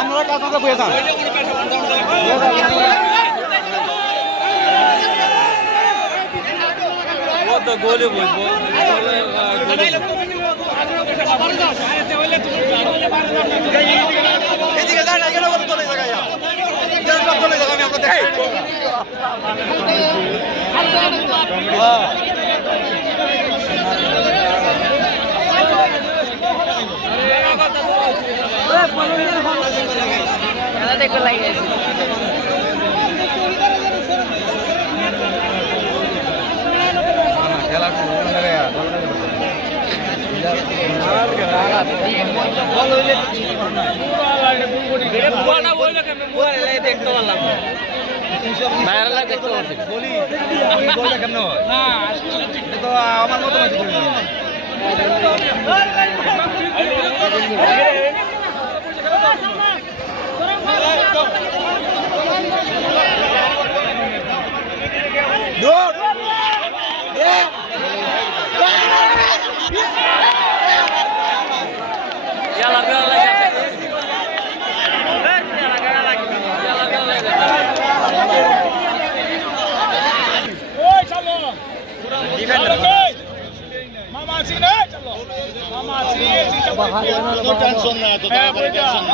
আপনারা কাজ বয়ে যান গোলে বলবো এদিকে যান এখানে চলে জায়গায় সব চলে যাবে আমি আপনাদের দেখাই দেখতে লাগে দেখতে পারলাম দেখতে পাচ্ছি কেমন হয় তো আমার মতো টেনশন না তো টেনশন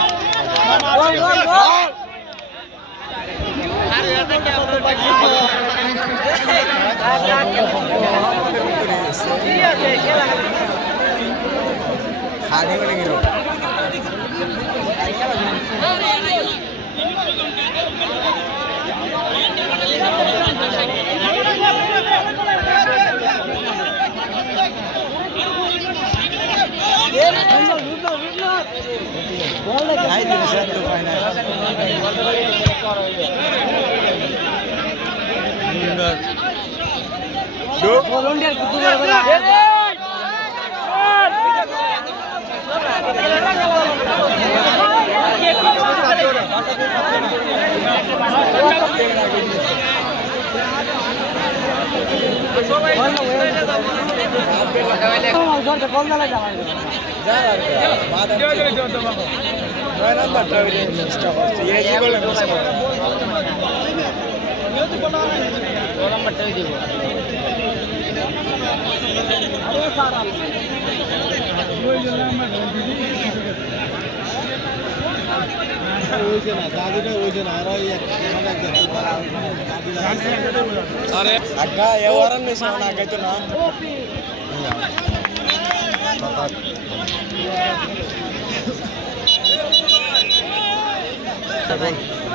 అక్క ఎవరన్నా నాకైతే నా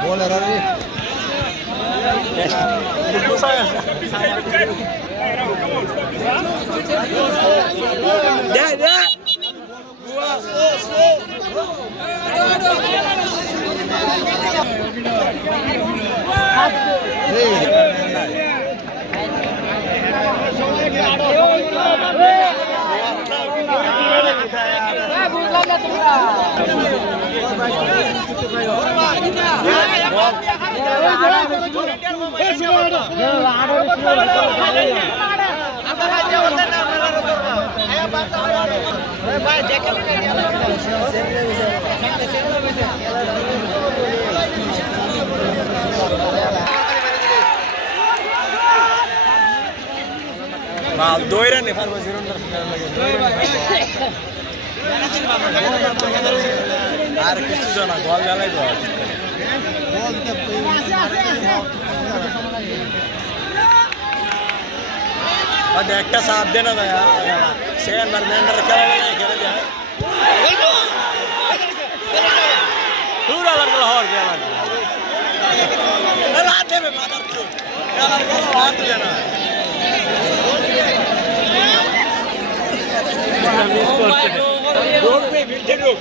బోలర్ అది দইরা নে ফারবো জিরোন্ডার আর কিছু জানা গোল গালাই গোল ಅದು একটা সাপ দেন না সেকেন্ড বার মেন্ডার খেলা খেলে যায় আর দেয়া রাত দেবে মাদার তো রাত দেবে না মিস করতে রোগ মে ভিড় রোগ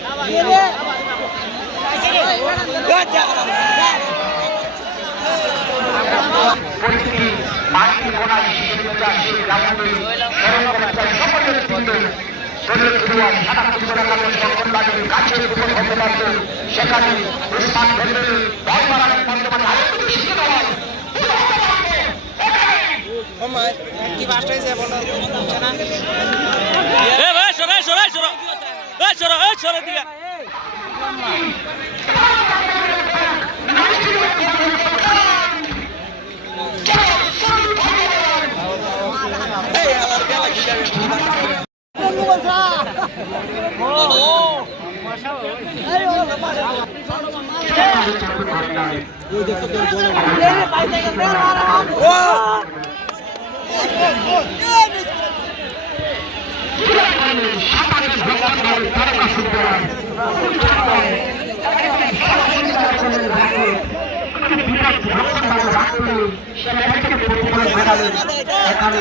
পরিস্থিতি মাটির কোনায় শিশুদের সেই গ্রামে স্মরণ করা চাই সকলের কিন্তু শরীর খেলোয়াড় সাদা কুচুরা কালের সকলবাদের কাছের উপর হতে পারত সেখানে উসমান ভেতরে বল মারানোর বর্তমানে আরেকটু শিখে দেওয়া কি বাসটা হয়েছে বলো না এ ভাই সরাই সরাই সরাই এই সরা এই সরা দিয়া এই আবার গেলা কি যাবে এখানে